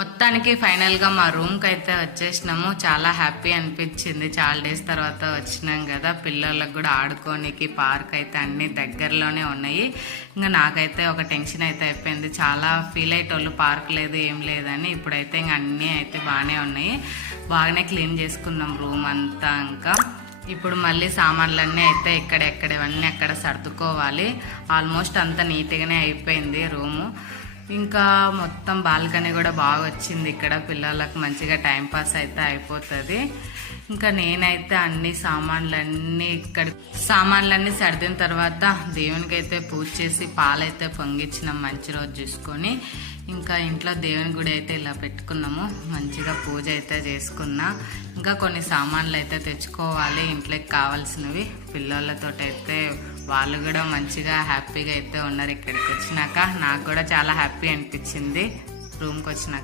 మొత్తానికి ఫైనల్గా మా రూమ్కి అయితే వచ్చేసినాము. చాలా హ్యాపీ అనిపించింది. చాలా డేస్ తర్వాత వచ్చినాం కదా, పిల్లలకు కూడా ఆడుకోనికి పార్క్ అయితే అన్ని దగ్గరలోనే ఉన్నాయి. ఇంకా నాకైతే ఒక టెన్షన్ అయితే అయిపోయింది. చాలా ఫీల్ అయ్యేటోళ్ళు పార్క్ లేదు ఏం లేదని. ఇప్పుడైతే ఇంక అన్నీ అయితే బాగానే ఉన్నాయి. బాగానే క్లీన్ చేసుకున్నాం రూమ్ అంతా. ఇంకా ఇప్పుడు మళ్ళీ సామాన్లన్నీ అయితే ఎక్కడెక్కడవన్నీ అక్కడ సర్దుకోవాలి. ఆల్మోస్ట్ అంతా నీట్గానే అయిపోయింది రూము. ఇంకా మొత్తం బాల్కనీ కూడా బాగా వచ్చింది. ఇక్కడ పిల్లలకు మంచిగా టైంపాస్ అయితే అయిపోతుంది. ఇంకా నేనైతే అన్ని సామాన్లన్నీ సర్దిన తర్వాత దేవునికి అయితే పూజ చేసి పాలైతే పొంగిచ్చినాం మంచి రోజు చూసుకొని. ఇంకా ఇంట్లో దేవుని గుడి అయితే ఇలా పెట్టుకున్నాము. మంచిగా పూజ అయితే చేసుకున్నా. ఇంకా కొన్ని సామాన్లు అయితే తెచ్చుకోవాలి ఇంట్లోకి కావాల్సినవి. పిల్లలతో అయితే వాళ్ళు కూడా మంచిగా హ్యాపీగా అయితే ఉన్నారు. ఇక్కడికి వచ్చినాక నాకు కూడా చాలా హ్యాపీ అనిపించింది రూమ్కి వచ్చినాక.